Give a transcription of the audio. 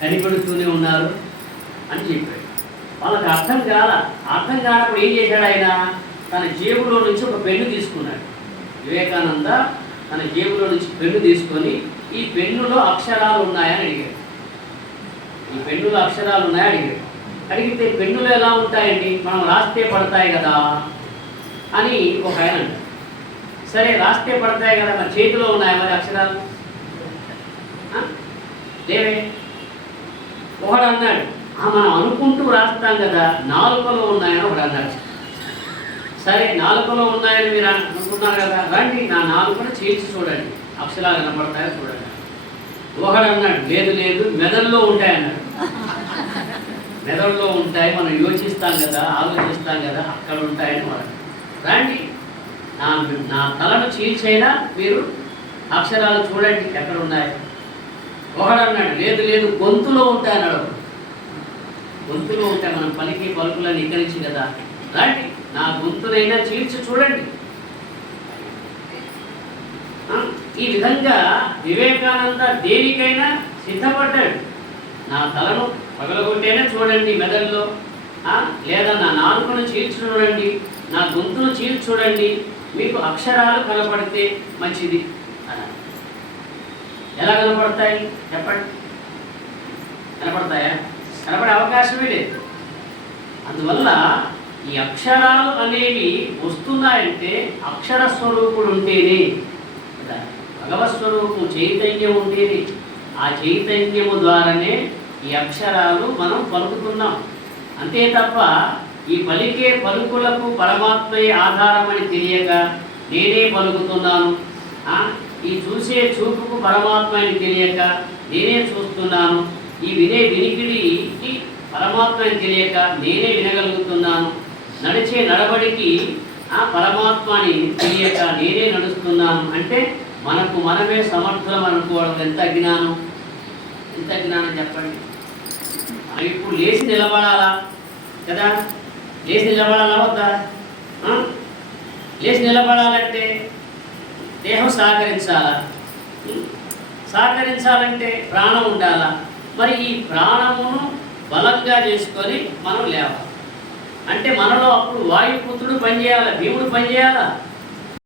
కనిపెడుతూనే ఉన్నారు అని చెప్పాడు. వాళ్ళకి అర్థం కానప్పుడు ఏం చేశాడు ఆయన? తన జేబులో నుంచి ఒక పెన్ను తీసుకున్నాడు. వివేకానంద తన జేబులో నుంచి పెన్ను తీసుకొని ఈ పెన్నులో అక్షరాలు ఉన్నాయని అడిగాడు. ఈ పెన్నులో అక్షరాలు ఉన్నాయని అడిగాడు. అడిగితే పెన్నులు ఎలా ఉంటాయండి, మనం రాస్తే పడతాయి కదా అని ఒక ఆయన అంటాడు. సరే రాస్తే పడతాయి కదా, మరి చేతిలో ఉన్నాయా మరి అక్షరాలు? లేవే. ఒకడు అన్నాడు, మనం అనుకుంటూ రాస్తాం కదా, నాలుకలో ఉన్నాయని ఒకడు అన్నాడు. సరే నాలుకలో ఉన్నాయని మీరు అనుకుంటున్నారు కదా, రండి నా నాలుకను చేసి చూడండి, అక్షరాలు కనపడతాయో చూడండి. ఒకడు అన్నాడు, లేదు లేదు మెదడులో ఉంటాయన్నాడు. మెదడులో ఉంటాయి, మనం యోచిస్తాం కదా, ఆలోచిస్తాం కదా, అక్కడ ఉంటాయని వాడు. రండి నా తలను చీల్చైనా మీరు అక్షరాలు చూడండి ఎక్కడ ఉన్నాయి. ఒకడు అన్నాడు, లేదు లేదు గొంతులో ఉంటాయన్నాడు. గొంతులో ఉంటాయి, మనం పలికి పలుకులను ఇక్కరించి కదా, రండి నా గొంతునైనా చీల్చి చూడండి. ఈ విధంగా వివేకానంద దేనికైనా సిద్ధపడ్డాడు. నా తలను పగలగొట్టైనా చూడండి మెదడులో, లేదా నా నాలుకను చీల్చి చూడండి, నా గొంతును చీల్చి చూడండి, మీకు అక్షరాలు కనపడితే మంచిది అన్నాడు. ఎలా కనపడతాయి చెప్పండి? కనపడతాయా? కనపడే అవకాశమే లేదు. అందువల్ల ఈ అక్షరాలు అనేవి వస్తున్నాయంటే అక్షర స్వరూపుడు ఉంటేనే, భగవత్ స్వరూపం చైతన్యం ఉంటేనే, ఆ చైతన్యము ద్వారానే ఈ అక్షరాలు మనం పలుకుతున్నాం. అంతే తప్ప ఈ పలికే పలుకులకు పరమాత్మయే ఆధారమని తెలియక నేనే పలుకుతున్నాను, ఈ చూసే చూపుకు పరమాత్మ అని తెలియక నేనే చూస్తున్నాను, ఈ వినే వినికిడికి పరమాత్మ అని తెలియక నేనే వినగలుగుతున్నాను, నడిచే నడవడికి పరమాత్మని తెలియక నేనే నడుస్తున్నాను అంటే మనకు మనమే సమర్థులం అనుకోవడం ఎంత అజ్ఞానం, ఎంత అజ్ఞానం చెప్పండి. మనం ఇప్పుడు లేచి నిలబడాలా కదా, లేచి నిలబడాలా వద్దా? లేచి నిలబడాలంటే దేహం సహకరించాలా, సహకరించాలంటే ప్రాణం ఉండాలా. మరి ఈ ప్రాణమును బలంగా చేసుకొని మనం లేవాలి అంటే మనలో అప్పుడు వాయుపుత్రుడు పనిచేయాలా, భీముడు పనిచేయాలా.